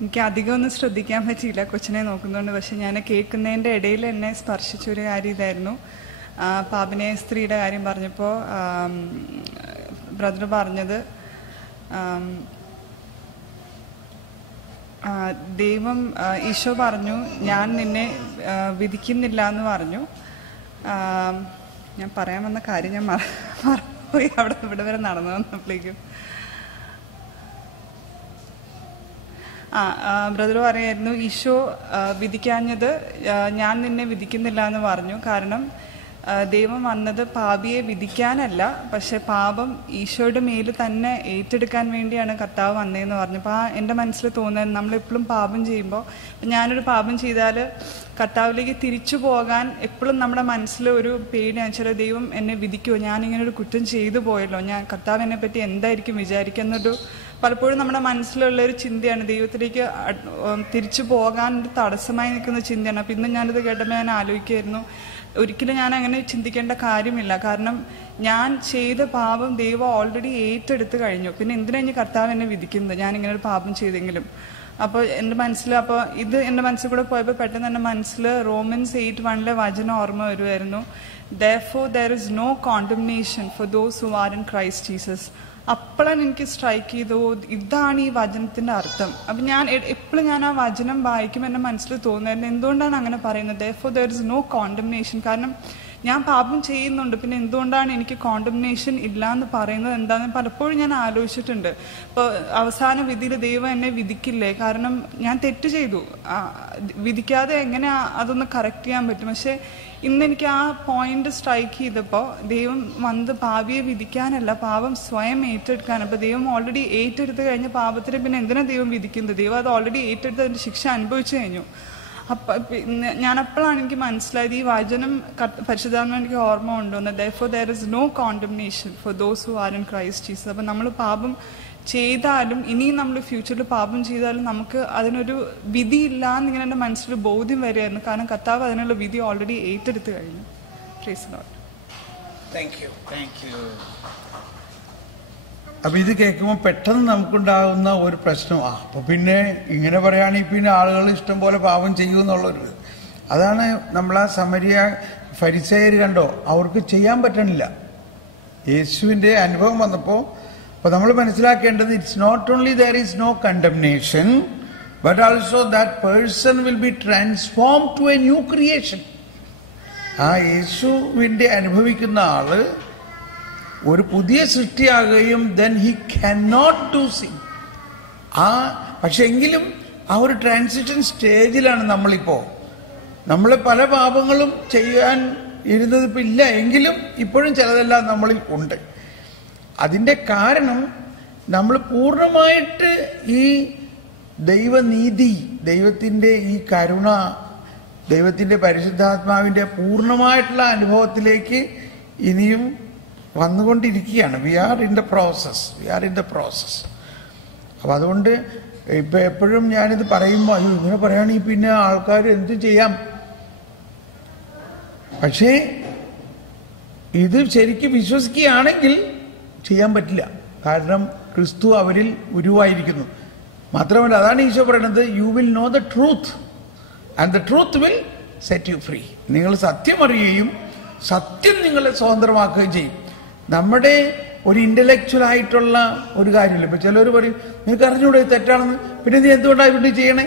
എനിക്ക് അധികം ഒന്നും ശ്രദ്ധിക്കാൻ പറ്റിയില്ല കൊച്ചിനെ നോക്കുന്നതുകൊണ്ട്. പക്ഷെ ഞാൻ കേൾക്കുന്നതിൻ്റെ ഇടയിൽ എന്നെ സ്പർശിച്ചൊരു കാര്യം ഇതായിരുന്നു. പാപിനിയ സ്ത്രീയുടെ കാര്യം പറഞ്ഞപ്പോൾ ബ്രദർ പറഞ്ഞത്, ദൈവം ഈശോ പറഞ്ഞു ഞാൻ നിന്നെ വിധിക്കുന്നില്ല എന്ന് പറഞ്ഞു. ഞാൻ പറയാൻ വന്ന കാര്യം ഞാൻ മറന്നുപോയി. അവിടെ ഇവിടെ വരെ നടന്നു വന്നപ്പോഴേക്കും ബ്രദർ പറയായിരുന്നു, ഈശോ വിധിക്കാഞ്ഞത് ഞാൻ നിന്നെ വിധിക്കുന്നില്ല എന്ന് പറഞ്ഞു. കാരണം ദൈവം വന്നത് പാപിയെ വിധിക്കാനല്ല, പക്ഷെ പാപം ഈശോയുടെ മേൽ തന്നെ ഏറ്റെടുക്കാൻ വേണ്ടിയാണ് കർത്താവ് വന്നതെന്ന് പറഞ്ഞു. അപ്പോൾ എൻ്റെ മനസ്സിൽ തോന്നുന്നത്, നമ്മളെപ്പോഴും പാപം ചെയ്യുമ്പോൾ, ഞാനൊരു പാപം ചെയ്താൽ കർത്താവിലേക്ക് തിരിച്ചു പോകാൻ എപ്പോഴും നമ്മുടെ മനസ്സിൽ ഒരു പേടിയാണെന്ന് വെച്ചാൽ, ദൈവം എന്നെ വിധിക്കുമോ, ഞാനിങ്ങനെ ഒരു കുറ്റം ചെയ്തു പോയല്ലോ, കർത്താവ് എന്നെ പറ്റി എന്തായിരിക്കും വിചാരിക്കുന്നൊരു പലപ്പോഴും നമ്മുടെ മനസ്സിലുള്ളൊരു ചിന്തയാണ്. ദൈവത്തിലേക്ക് തിരിച്ചു പോകാൻ ഒരു തടസ്സമായി നിൽക്കുന്ന ചിന്തയാണ്. അപ്പം ഇന്ന് ഞാനിത് കേട്ടപ്പോൾ ഞാൻ ആലോചിക്കുമായിരുന്നു, ഒരിക്കലും ഞാൻ അങ്ങനെ ചിന്തിക്കേണ്ട കാര്യമില്ല. കാരണം ഞാൻ ചെയ്ത പാപം ദൈവം ഓൾറെഡി ഏറ്റെടുത്ത് കഴിഞ്ഞു. പിന്നെ എന്തിനാ ഇനി കർത്താവ് എന്നെ വിധിക്കുന്നത്, ഞാനിങ്ങനെ ഒരു പാപം ചെയ്തെങ്കിലും. അപ്പോൾ എൻ്റെ മനസ്സിൽ, അപ്പോൾ ഇത് എൻ്റെ മനസ്സിൽ കൂടെ പോയപ്പോൾ പെട്ടെന്ന് എൻ്റെ മനസ്സിൽ റോമൻസ് 8:1 വചനം ഓർമ്മ വരുമായിരുന്നു. Therefore there is no condemnation for those who are in Christ Jesus. അപ്പോഴാണ് എനിക്ക് സ്ട്രൈക്ക് ചെയ്തു, ഇതാണ് ഈ വചനത്തിൻ്റെ അർത്ഥം. അപ്പം ഞാൻ എപ്പോഴും ഞാൻ ആ വചനം വായിക്കുമ്പോൾ എൻ്റെ മനസ്സിൽ തോന്നുമായിരുന്നു, എന്തുകൊണ്ടാണ് അങ്ങനെ പറയുന്നത്, therefore there is no condemnation. കാരണം ഞാൻ പാപം ചെയ്യുന്നുണ്ട്, പിന്നെ എന്തുകൊണ്ടാണ് എനിക്ക് കോണ്ടംനേഷൻ ഇല്ല എന്ന് പറയുന്നത് എന്താണെന്ന് പലപ്പോഴും ഞാൻ ആലോചിച്ചിട്ടുണ്ട്. ഇപ്പോൾ അവസാന വിധിയിൽ ദൈവം എന്നെ വിധിക്കില്ലേ, കാരണം ഞാൻ തെറ്റ് ചെയ്തു, വിധിക്കാതെ എങ്ങനെ അതൊന്ന് കറക്റ്റ് ചെയ്യാൻ പറ്റും. പക്ഷെ ഇന്നെനിക്ക് ആ പോയിന്റ് സ്ട്രൈക്ക് ചെയ്തപ്പോൾ, ദൈവം വന്ന് പാപിയെ വിധിക്കാനല്ല, പാപം സ്വയം ഏറ്റെടുക്കാൻ. അപ്പോൾ ദൈവം ഓൾറെഡി ഏറ്റെടുത്ത് കഴിഞ്ഞ പാപത്തിന് പിന്നെ എന്തിനാ ദൈവം വിധിക്കുന്നത്, ദൈവം അത് ഓൾറെഡി ഏറ്റെടുത്ത് അതിൻ്റെ ശിക്ഷ അനുഭവിച്ചു കഴിഞ്ഞു. ഞാനപ്പോഴാണ് എനിക്ക് മനസ്സിലായത് ഈ വചനം പരിശുദ്ധാത്മാവിൽ എനിക്ക് ഓർമ്മ കൊണ്ടുവന്നത്, therefore there is no condemnation for those who are in Christ Jesus. അപ്പം നമ്മൾ പാപം ചെയ്താലും ഇനിയും നമ്മൾ ഫ്യൂച്ചറിൽ പാപം ചെയ്താലും നമുക്ക് അതിനൊരു വിധി ഇല്ല എന്നിങ്ങനെ എൻ്റെ മനസ്സിൽ ബോധ്യം വരികയായിരുന്നു. കാരണം കർത്താവ് അതിനുള്ള വിധി ഓൾറെഡി ഏറ്റെടുത്ത് കഴിഞ്ഞു. Praise the Lord. Thank you. അപ്പൊ ഇത് കേൾക്കുമ്പോൾ പെട്ടെന്ന് നമുക്കുണ്ടാകുന്ന ഒരു പ്രശ്നം, അപ്പൊ പിന്നെ ഇങ്ങനെ പറയുകയാണെങ്കിൽ പിന്നെ ആളുകൾ ഇഷ്ടം പോലെ പാപം ചെയ്യുമെന്നുള്ളൊരു, അതാണ് നമ്മൾ ആ സമരിയ ഫരിസേയർ കണ്ടോ, അവർക്ക് ചെയ്യാൻ പറ്റണില്ല. യേശുവിൻ്റെ അനുഭവം വന്നപ്പോൾ അപ്പൊ നമ്മൾ മനസ്സിലാക്കേണ്ടത്, it's not only there is no condemnation but also that person will be transform to a new creation. ആ യേശുവിൻ്റെ അനുഭവിക്കുന്ന ആള് ഒരു പുതിയ സൃഷ്ടിയാകുകയും then he cannot do sin. പക്ഷെ എങ്കിലും ആ ഒരു ട്രാൻസിഷൻ സ്റ്റേജിലാണ് നമ്മളിപ്പോൾ. നമ്മൾ പല പാപങ്ങളും ചെയ്യാൻ ഇരുന്നത് ഇപ്പം ഇല്ല, എങ്കിലും ഇപ്പോഴും ചിലതെല്ലാം നമ്മളിൽ ഉണ്ട്. അതിൻ്റെ കാരണം നമ്മൾ പൂർണ്ണമായിട്ട് ഈ ദൈവനീതി, ദൈവത്തിൻ്റെ ഈ കരുണ, ദൈവത്തിൻ്റെ പരിശുദ്ധാത്മാവിൻ്റെ പൂർണ്ണമായിട്ടുള്ള അനുഭവത്തിലേക്ക് ഇനിയും വന്നുകൊണ്ടിരിക്കുകയാണ്. We are in the process. അപ്പം അതുകൊണ്ട് ഇപ്പം എപ്പോഴും ഞാനിത് പറയുമ്പോൾ, അയ്യോ ഇങ്ങനെ പറയുകയാണെങ്കിൽ പിന്നെ ആൾക്കാർ എന്ത് ചെയ്യാം. പക്ഷേ ഇത് ശരിക്കും വിശ്വസിക്കുകയാണെങ്കിൽ ചെയ്യാൻ പറ്റില്ല. കാരണം ക്രിസ്തു അവരിൽ ഉരുവായിരിക്കുന്നു. മാത്രമല്ല, അതാണ് ഈശോ പറയുന്നത്, you will know the truth and the truth will set you free. നിങ്ങൾ സത്യം അറിയുകയും സത്യം നിങ്ങളെ സ്വതന്ത്രമാക്കുകയും ചെയ്യും. നമ്മുടെ ഒരു ഇന്റലക്ച്വൽ ആയിട്ടുള്ള ഒരു കാര്യമില്ല. ഇപ്പൊ ചിലർ പറയും, നിനക്ക് അറിഞ്ഞൂടെ തെറ്റാണെന്ന്, പിന്നെ നീ എന്തുകൊണ്ടാണ് ഇവിടെ ചെയ്യണേ.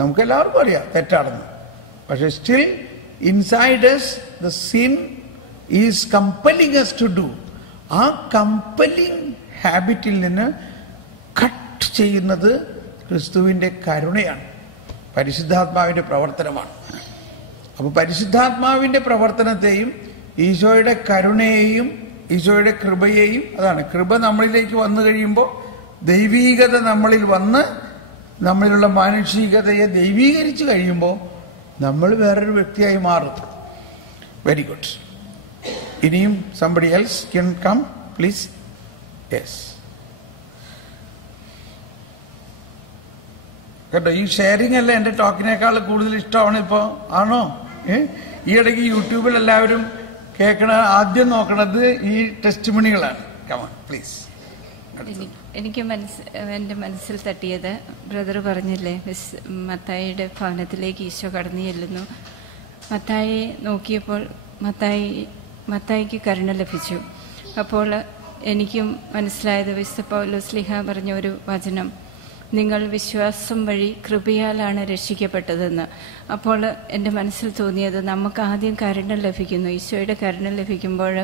നമുക്കെല്ലാവർക്കും അറിയാം തെറ്റാണെന്ന്. പക്ഷെ still inside us the sin is compelling us to do. ആ കമ്പലിംഗ് ഹാബിറ്റിൽ നിന്ന് കട്ട് ചെയ്യുന്നത് ക്രിസ്തുവിൻ്റെ കരുണയാണ്, പരിശുദ്ധാത്മാവിൻ്റെ പ്രവർത്തനമാണ്. അപ്പൊ പരിശുദ്ധാത്മാവിൻ്റെ പ്രവർത്തനത്തെയും ഈശോയുടെ കരുണയെയും ഈശോയുടെ കൃപയെയും, അതാണ് കൃപ നമ്മളിലേക്ക് വന്നു കഴിയുമ്പോൾ ദൈവീകത നമ്മളിൽ വന്ന് നമ്മളിലുള്ള മാനുഷികതയെ ദൈവീകരിച്ചു കഴിയുമ്പോൾ നമ്മൾ വേറൊരു വ്യക്തിയായി മാറും. Very good. ഇനിയും somebody else can come please. Yes. കേട്ടോ, ഈ ഷെയറിംഗ് അല്ല എൻ്റെ ടോക്കിനേക്കാൾ കൂടുതൽ ഇഷ്ടമാണ് ഇപ്പോൾ. ആണോ? ഈ ഇടയ്ക്ക് യൂട്യൂബിൽ എല്ലാവരും കേൾക്കണ, ആദ്യം നോക്കണത് ഈ ടെസ്റ്റിമണികളാണ്. Come on please. എനിക്ക് എൻ്റെ മനസ്സിൽ തട്ടിയത് ബ്രദർ പറഞ്ഞില്ലേ, മത്തായിയുടെ ഭവനത്തിലേക്ക് ഈശോ കടന്നു ചെല്ലുന്നു. മത്തായിയെ നോക്കിയപ്പോൾ മത്തായിക്ക് കരുണ ലഭിച്ചു. അപ്പോൾ എനിക്കും മനസ്സിലായത് വിശുദ്ധ പൗലോസ്ലീഹ പറഞ്ഞ ഒരു വചനം, നിങ്ങൾ വിശ്വാസം വഴി കൃപയാലാണ് രക്ഷിക്കപ്പെട്ടതെന്ന്. അപ്പോൾ എൻ്റെ മനസ്സിൽ തോന്നിയത്, നമുക്ക് ആദ്യം കരുണ ലഭിക്കുന്നു. ഈശോയുടെ കരുണ ലഭിക്കുമ്പോൾ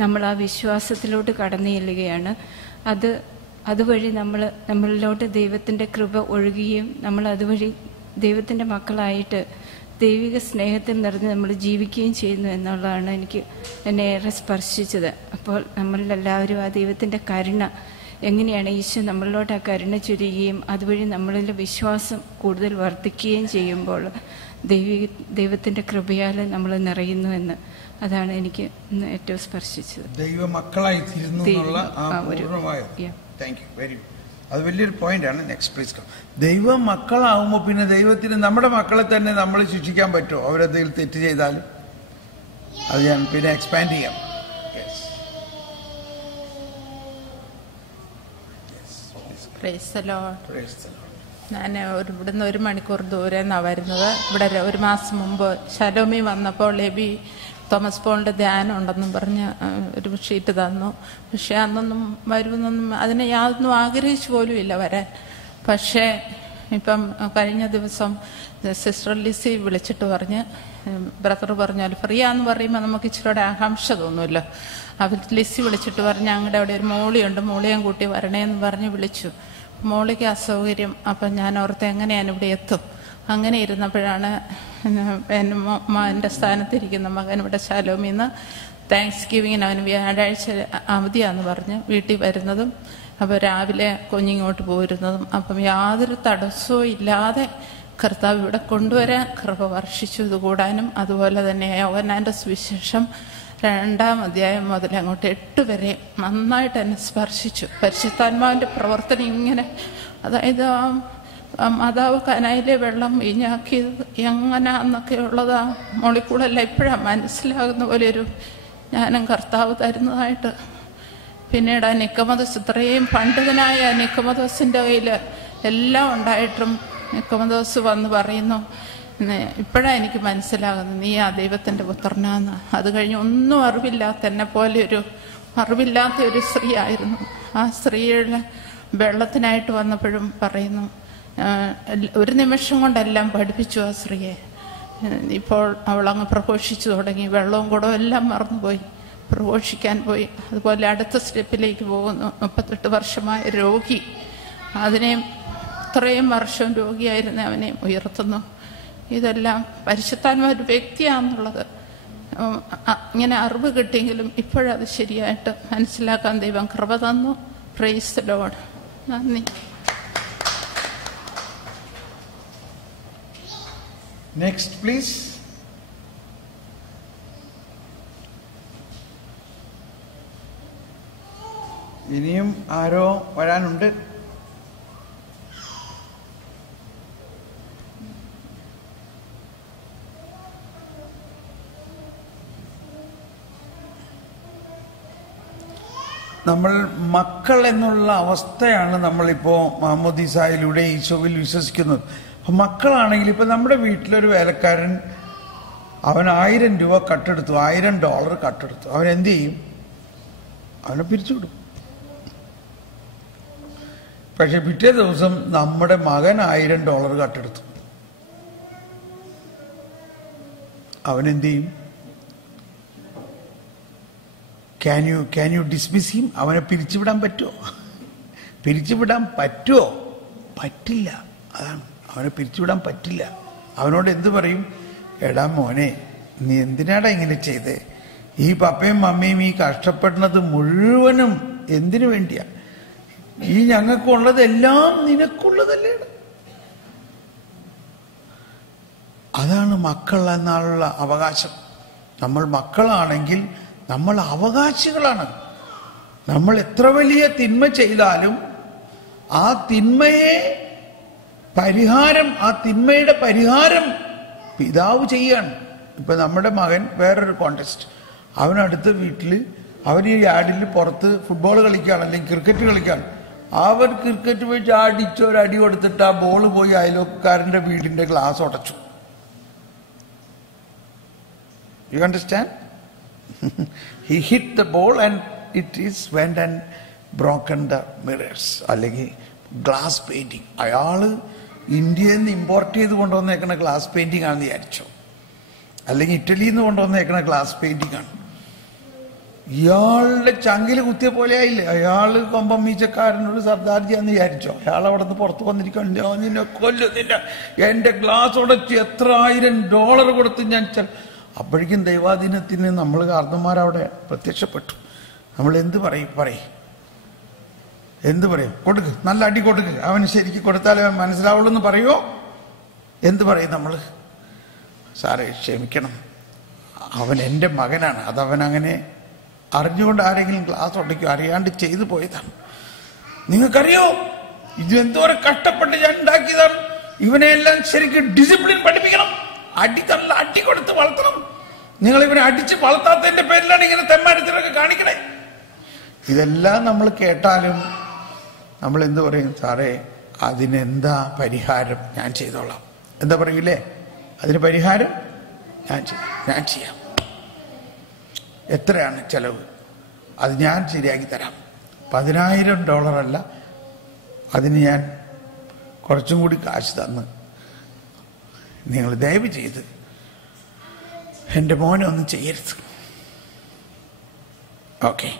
നമ്മൾ ആ വിശ്വാസത്തിലോട്ട് കടന്നു ചെല്ലുകയാണ്. അതുവഴി നമ്മളിലോട്ട് ദൈവത്തിൻ്റെ കൃപ ഒഴുകുകയും നമ്മൾ അതുവഴി ദൈവത്തിൻ്റെ മക്കളായിട്ട് ദൈവിക സ്നേഹത്തിൽ നിറഞ്ഞ് നമ്മൾ ജീവിക്കുകയും ചെയ്യുന്നു എന്നുള്ളതാണ് എന്നെ ഏറെ സ്പർശിച്ചത്. അപ്പോൾ നമ്മളെല്ലാവരും ആ ദൈവത്തിൻ്റെ കരുണ എങ്ങനെയാണ് ഈശോ നമ്മളിലോട്ട് ആ കരുണ ചൊരിയുകയും അതുവഴി നമ്മളിൽ വിശ്വാസം കൂടുതൽ വർദ്ധിക്കുകയും ചെയ്യുമ്പോൾ ദൈവത്തിൻ്റെ കൃപയാൽ നമ്മൾ നിറയുന്നു എന്ന്, അതാണ് എനിക്ക് ഇന്ന് ഏറ്റവും സ്പർശിച്ചത്. ദൈവമക്കളായി തീരുന്നു എന്നുള്ള ആ പൂർണ്ണമായത്. Thank you, very good. അത് വലിയൊരു പോയിന്റാണ്. Next please. ദൈവ മക്കളാവുമ്പോൾ പിന്നെ ദൈവത്തിന് നമ്മുടെ മക്കളെ തന്നെ നമ്മൾ ശിക്ഷിക്കാൻ പറ്റുമോ അവരെന്തെങ്കിലും തെറ്റ് ചെയ്താലും? അത് ഞാൻ പിന്നെ എക്സ്പാൻഡ് ചെയ്യാം. ഞാൻ ഇവിടുന്ന് 1 മണിക്കൂർ ദൂരെ നിന്നാണ് വരുന്നത്. ഇവിടെ 1 മാസം മുമ്പ് ശലോമി വന്നപ്പോൾ ലെബി തോമസ് പോളിൻ്റെ ധ്യാനം ഉണ്ടെന്നും പറഞ്ഞ് ഒരു ഷീറ്റ് തന്നു. പക്ഷെ അന്നൊന്നും വരുമെന്നൊന്നും അതിനെ യാതൊന്നും ആഗ്രഹിച്ചു പോലും ഇല്ല വരാൻ. പക്ഷേ ഇപ്പം കഴിഞ്ഞ ദിവസം സിസ്റ്റർ ലിസി വിളിച്ചിട്ട് പറഞ്ഞ്, ബ്രദർ പറഞ്ഞാൽ ഫ്രീയാന്ന് പറയുമ്പോൾ നമുക്ക് ഇച്ചിരിയുടെ ആകാംക്ഷ തോന്നുമല്ലോ. അവർ ലിസി വിളിച്ചിട്ട് പറഞ്ഞ്, ഞങ്ങളുടെ അവിടെ ഒരു മോളിയുണ്ട്, മോളിയും കൂട്ടി വരണേന്ന് പറഞ്ഞ് വിളിച്ചു. മോളിക്ക് അസൗകര്യം. അപ്പം ഞാൻ ഓർത്ത് എങ്ങനെയാണ് ഇവിടെ എത്തും. അങ്ങനെ ഇരുന്നപ്പോഴാണ് എൻ്റെ സ്ഥാനത്തിരിക്കുന്ന മകൻ ഇവിടെ ശലോമിന്ന് താങ്ക്സ് ഗിവിങ്ങിന് അവന് വ്യാഴാഴ്ച അവധിയാന്ന് പറഞ്ഞ് വീട്ടിൽ വരുന്നതും അപ്പോൾ രാവിലെ കുഞ്ഞിങ്ങോട്ട് പോരുന്നതും. അപ്പം യാതൊരു തടസ്സവും ഇല്ലാതെ കർത്താവ് ഇവിടെ കൊണ്ടുവരാൻ കൃപ വർഷിച്ചു. ഇത് കൂടാനും അതുപോലെ തന്നെ യോഹന്നാന്റെ സുവിശേഷം 2-ാം അധ്യായം മുതൽ അങ്ങോട്ട് 8 വരെ നന്നായിട്ട് എന്നെ സ്പർശിച്ചു. പരിശുദ്ധാത്മാവിൻ്റെ പ്രവർത്തനം ഇങ്ങനെ, അതായത് മാതാവ് കനായിലെ വെള്ളം വീഞ്ഞാക്കിയത് എങ്ങനെയാന്നൊക്കെ ഉള്ളത് ആ മോളിക്കൂടല്ല ഇപ്പോഴാണ് മനസ്സിലാകുന്ന പോലെ ഒരു ജ്ഞാനം കർത്താവ് തരുന്നതായിട്ട്. പിന്നീട് ആ നിക്കോമോദോസ്, ഇത്രയും പണ്ഡിതനായ നിക്കോമോദോസിൻ്റെ കയ്യിൽ എല്ലാം ഉണ്ടായിട്ടും നിക്കോമോദോസ് വന്ന് പറയുന്നു, ഇപ്പോഴാണ് എനിക്ക് മനസ്സിലാകുന്നത് നീ ആ ദൈവത്തിൻ്റെ പുത്രനാന്ന്. അത് കഴിഞ്ഞ് ഒന്നും അറിവില്ലാത്ത എന്നെ പോലെ ഒരു അറിവില്ലാത്ത ഒരു സ്ത്രീ ആയിരുന്നു. ആ സ്ത്രീയുടെ വെള്ളത്തിനായിട്ട് വന്നപ്പോഴും പറയുന്നു, 1 നിമിഷം കൊണ്ടെല്ലാം പഠിപ്പിച്ചു ആ സ്ത്രീയെ. ഇപ്പോൾ അവളങ്ങ് പ്രഘോഷിച്ചു തുടങ്ങി. വെള്ളവും കുടവും എല്ലാം മറന്നുപോയി, പ്രഘോഷിക്കാൻ പോയി. അതുപോലെ അടുത്ത സ്റ്റെപ്പിലേക്ക് പോകുന്നു. 38 വർഷമായ രോഗി, അതിനെയും ഇത്രയും വർഷം രോഗിയായിരുന്ന അവനെയും ഉയർത്തുന്നു. ഇതെല്ലാം പരിശുദ്ധാത്മാവ് ഒരു വ്യക്തിയാണെന്നുള്ളത് ഇങ്ങനെ അറിവ് കിട്ടിയെങ്കിലും ഇപ്പോഴത് ശരിയായിട്ട് മനസ്സിലാക്കാൻ ദൈവം കൃപ തന്നു. Praise the Lord. നന്ദി. Next please. ഇനിയും ആരോ വരാനുണ്ട്? നമ്മൾ മക്കൾ എന്നുള്ള അവസ്ഥയാണ് നമ്മളിപ്പോൾ മാമോദീസായിലൂടെ ഈശോയിൽ വിശ്വസിക്കുന്നത്. അപ്പം മക്കളാണെങ്കിൽ ഇപ്പം നമ്മുടെ വീട്ടിലൊരു വേലക്കാരൻ, അവൻ 1000 രൂപ കട്ടെടുത്തു, $1000 കട്ടെടുത്തു. അവൻ എന്ത് ചെയ്യും? അവനെ പിരിച്ചുവിടും. പക്ഷെ പിറ്റേ ദിവസം നമ്മുടെ മകൻ $1000 കട്ടെടുത്തു, അവനെന്ത് ചെയ്യും? Can you dismiss him? അവനെ പിരിച്ചുവിടാൻ പറ്റുമോ? പിരിച്ചുവിടാൻ പറ്റുമോ? പറ്റില്ല. അതാണ്, അവനെ പിരിച്ചുവിടാൻ പറ്റില്ല. അവനോട് എന്ത് പറയും? എടാ മോനെ, നീ എന്തിനാടാ ഇങ്ങനെ ചെയ്തേ? ഈ പപ്പയും മമ്മിയും ഈ കഷ്ടപ്പെടുന്നത് മുഴുവനും എന്തിനു വേണ്ടിയാ? ഈ ഞങ്ങൾക്കുള്ളതെല്ലാം നിനക്കുള്ളതല്ലേ? അതാണ് മക്കൾ എന്നാലുള്ള അവകാശം. നമ്മൾ മക്കളാണെങ്കിൽ നമ്മൾ അവകാശികളാണ്. നമ്മൾ എത്ര വലിയ തിന്മ ചെയ്താലും ആ തിന്മയുടെ പരിഹാരം പിതാവ് ചെയ്യാണ്. ഇപ്പൊ നമ്മുടെ മകൻ വേറൊരു കോണ്ടെസ്റ്റ്, അവനടുത്ത വീട്ടിൽ അവർ ഈ യാർഡിൽ പുറത്ത് ഫുട്ബോൾ കളിക്കുകയാണ്, അല്ലെങ്കിൽ ക്രിക്കറ്റ് കളിക്കുകയാണ്. അവർ ക്രിക്കറ്റ് വെച്ച് അടിച്ചൊരടി കൊടുത്തിട്ട് ആ ബോൾ പോയി അയൽവക്കാരൻ്റെ വീടിൻ്റെ ഗ്ലാസ് ഉടച്ചു. You understand? He hit the ball and it is went and broken the mirrors. അല്ലെങ്കിൽ ഗ്ലാസ് പെയിന്റിങ്. അയാള് ഇന്ത്യയിൽ നിന്ന് ഇമ്പോർട്ട് ചെയ്ത് കൊണ്ടുവന്നേക്കണ ഗ്ലാസ് പെയിന്റിംഗ് ആണെന്ന് വിചാരിച്ചു, അല്ലെങ്കിൽ ഇറ്റലിയിൽ നിന്ന് കൊണ്ടുവന്നേക്കണ ഗ്ലാസ് പെയിന്റിംഗ് ആണ്. ഇയാളുടെ ചങ്കില് കുത്തിയ പോലെ ആയില്ലേ. അയാള് കൊമ്പം മീച്ചക്കാരനോട് സർദാർജിയാന്ന് വിചാരിച്ചോ. അയാൾ അവിടെ നിന്ന് പുറത്ത് വന്നിരിക്കണം, ഞാൻ നിന്നെ കൊല്ലുന്നില്ല, എന്റെ ഗ്ലാസ് ഉടച്ച് എത്ര $1000 കൊടുത്ത് ഞാൻ. അപ്പോഴേക്കും ദൈവാധീനത്തിന് നമ്മൾ കാർന്നന്മാരവിടെ പ്രത്യക്ഷപ്പെട്ടു. നമ്മൾ എന്ത് പറയും? എന്ത് പറയും? കൊടുക്ക്, നല്ല അടി കൊടുക്ക്, അവന് ശരിക്കും കൊടുത്താലേ അവൻ മനസ്സിലാവുള്ളൂ എന്ന് പറയുമോ? എന്ത് പറയും നമ്മൾ? സാറേ ക്ഷമിക്കണം, അവൻ എൻ്റെ മകനാണ്, അതവൻ അങ്ങനെ അറിഞ്ഞുകൊണ്ട് ആരെങ്കിലും ക്ലാസ് ഉടയ്ക്കും, അറിയാണ്ട് ചെയ്തു പോയതാണ്. നിങ്ങൾക്കറിയോ ഇത് എന്തോരം കഷ്ടപ്പെട്ട് ഞാൻ ഉണ്ടാക്കിയതാണ്. ഇവനെ എല്ലാം ശരിക്കും ഡിസിപ്ലിൻ പഠിപ്പിക്കണം, അടി കൊടുത്ത് വളർത്തണം. നിങ്ങൾ ഇവനെ അടിച്ച് വളർത്താത്തതിന്റെ പേരിലാണ് ഇങ്ങനെ തെമ്മാടിത്തരൊക്കെ കാണിക്കണേ. ഇതെല്ലാം നമ്മൾ കേട്ടാലും നമ്മൾ എന്ത് പറയും? സാറേ അതിനെന്താ പരിഹാരം? ഞാൻ ചെയ്തോളാം. എന്താ പറയൂലേ? അതിന് പരിഹാരം ഞാൻ ചെയ്യാം. എത്രയാണ് ചെലവ്? അത് ഞാൻ ശരിയാക്കി തരാം. $10,000 അല്ല, അതിന് ഞാൻ കുറച്ചും കൂടി കാശ് തന്ന് നിങ്ങൾ ദയവ് ചെയ്ത് എൻ്റെ മോനെ ഒന്നും ചെയ്യരുത്. ഓക്കെ,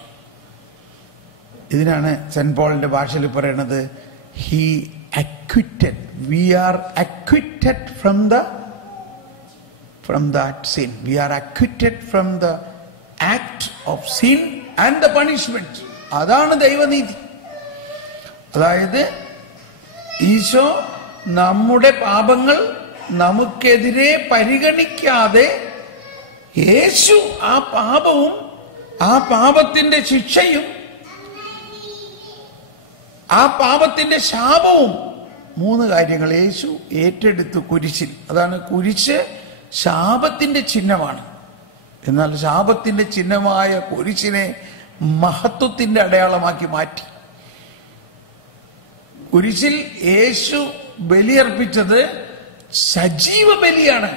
ഇതിനാണ് സെന്റ് പോളിന്റെ ഭാഷയിൽ പറയുന്നത്, he acquitted, we are acquitted from that sin, we are acquitted from the act of sin and the punishment. അതാണ് ദൈവനീതി. അതായത് ഈശോ നമ്മുടെ പാപങ്ങൾ നമുക്കെതിരെ പരിഗണിക്കാതെ യേശു ആ പാപവും ആ പാപത്തിന്റെ ശിക്ഷയും ആ പാപത്തിന്റെ ശാപവും 3 കാര്യങ്ങൾ യേശു ഏറ്റെടുത്തു കുരിശിൽ. അതാണ് കുരിശ് ശാപത്തിന്റെ ചിഹ്നമാണ്. എന്നാൽ ശാപത്തിന്റെ ചിഹ്നമായ കുരിശിനെ മഹത്വത്തിന്റെ അടയാളമാക്കി മാറ്റി. കുരിശിൽ യേശു ബലിയർപ്പിച്ചത് സജീവ ബലിയാണ്.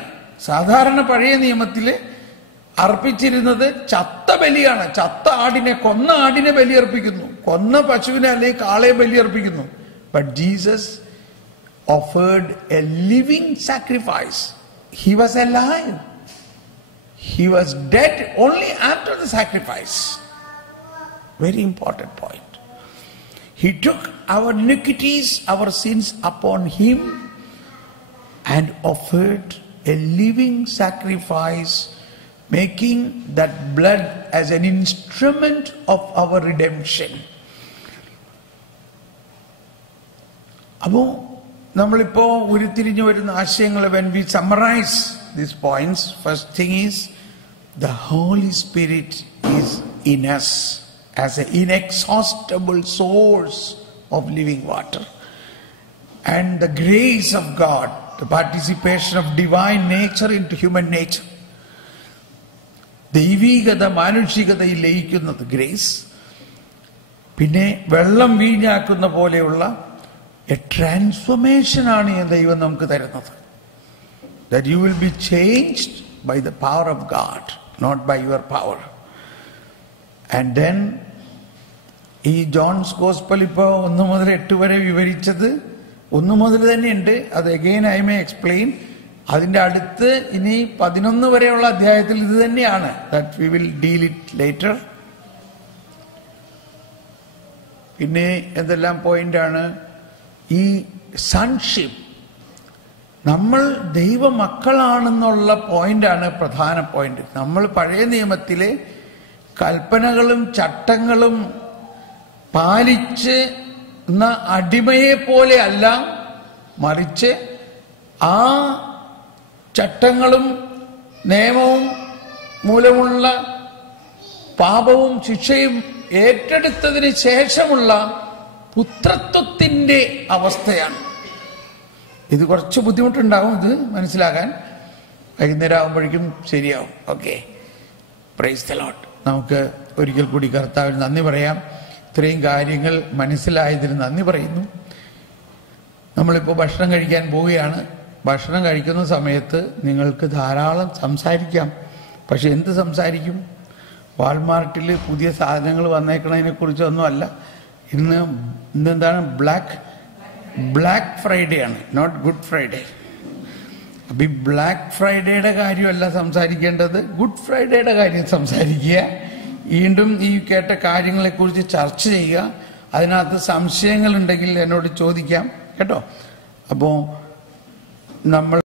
സാധാരണ പഴയ നിയമത്തില് അർപ്പിച്ചിരുന്നത് ചത്ത ബലിയാണ്. ചത്ത ആടിനെ, കൊന്ന ആടിനെ ബലിയർപ്പിക്കുന്നു, കൊന്ന പശുവിനെ അല്ലെങ്കിൽ കാളയെ ബലിയർപ്പിക്കുന്നു. But Jesus offered a living sacrifice. He was alive. He was dead only after the sacrifice. Very important point. He took our iniquities, our sins upon him and offered a living sacrifice, making that blood as an instrument of our redemption. അപ്പോൾ നമ്മളിപ്പോ ഉരുത്തിരിഞ്ഞു വരുന്ന ആശയങ്ങൾ, when we summarize these points, first thing is the Holy Spirit is in us as an inexhaustible source of living water, and the grace of God, the participation of divine nature into human nature, ദൈവീകത മാനുഷികതയിൽ ലയിക്കുന്നത് grace. പിന്നെ വെള്ളം വീഞ്ഞാക്കുന്ന പോലെയുള്ള A transformation ആണ് ഈ ദൈവം നമുക്ക് തരുന്നത്. That you will be changed by the power of God, not by your power. And then ഈ ജോൺസ് ഗോസ്പൽ ഇപ്പോൾ 1 മുതൽ 8 വരെ വിവരിച്ചത് 1 മുതൽ തന്നെയുണ്ട്. അത് അഗെയിൻ ഐ മേ എക്സ്പ്ലെയിൻ. അതിന്റെ അടുത്ത് ഇനി 11 വരെയുള്ള അധ്യായത്തിൽ ഇത് തന്നെയാണ്. That we will deal it later. പിന്നെ എന്തെല്ലാം പോയിന്റാണ്? ഈ സൺഷിപ്പ്, നമ്മൾ ദൈവമക്കളാണെന്നുള്ള പോയിന്റാണ് പ്രധാന പോയിന്റ്. നമ്മൾ പഴയ നിയമത്തിലെ കൽപ്പനകളും ചട്ടങ്ങളും പാലിച്ച് അടിമയെ പോലെ അല്ല, മറിച്ച് ആ ചട്ടങ്ങളും നിയമവും മൂലമുള്ള പാപവും ശിക്ഷയും ഏറ്റെടുത്തതിന് ശേഷമുള്ള പുത്രത്വത്തിന്റെ അവസ്ഥയാണ്. ഇത് കുറച്ച് ബുദ്ധിമുട്ടുണ്ടാവും ഇത് മനസ്സിലാക്കാൻ. വൈകുന്നേരം ആകുമ്പോഴേക്കും ശരിയാവും. Okay, price the Lord. നമുക്ക് ഒരിക്കൽ കൂടി കർത്താവിന് നന്ദി പറയാം. ഇത്രയും കാര്യങ്ങൾ മനസ്സിലായതിന് നന്ദി പറയുന്നു. നമ്മളിപ്പോൾ ഭക്ഷണം കഴിക്കാൻ പോവുകയാണ്. ഭക്ഷണം കഴിക്കുന്ന സമയത്ത് നിങ്ങൾക്ക് ധാരാളം സംസാരിക്കാം. പക്ഷെ എന്ത് സംസാരിക്കും? വാൾമാർട്ടിൽ പുതിയ സാധനങ്ങൾ വന്നേക്കണതിനെ കുറിച്ചൊന്നും അല്ല. ഇന്നെന്താണ്? ബ്ലാക്ക് ഫ്രൈഡേ ആണ്, നോട്ട് ഗുഡ് ഫ്രൈഡേ. അപ്പം ഈ ബ്ലാക്ക് ഫ്രൈഡേയുടെ കാര്യമല്ല സംസാരിക്കേണ്ടത്, ഗുഡ് ഫ്രൈഡേയുടെ കാര്യം സംസാരിക്കുക. വീണ്ടും ഈ കേട്ട കാര്യങ്ങളെക്കുറിച്ച് ചർച്ച ചെയ്യുക. അതിനകത്ത് സംശയങ്ങളുണ്ടെങ്കിൽ എന്നോട് ചോദിക്കാം കേട്ടോ. അപ്പോൾ നമ്മൾ